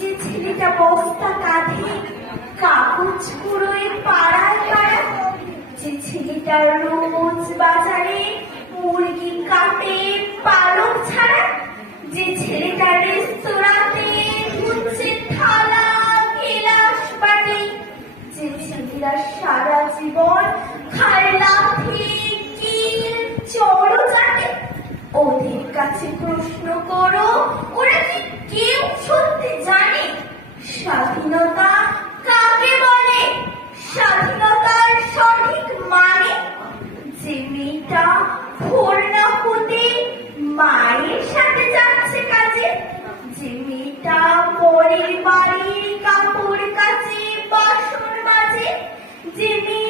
যে ছেলেটা বস্তা কাঁধে কাগজ কুড়োয় পাড়ায় পাড়ায়, যে ছেলেটা রোজ বাজারে মুরগি কাটে পালক ছাড়া, যে ছেলেটা রেস্তোরাঁতে ধুচ্ছে থালা গেলাস বাটি, যে ছেলেরা সারা জীবন খায় লাথি কিল চড়ো চাটে, ওদের কাছে প্রশ্ন করো, ওরা কি কেউ সত্যি জানে স্বাধীনতা কাকে বলে, স্বাধীনতার সঠিক মানে? যে মেয়েটা ভোর না হতে মায়ের সাথে যাচ্ছে কাজে, যে মেয়েটা পরের বাড়ির কাপড় কাচে বাসন মাজে, যে মেয়ে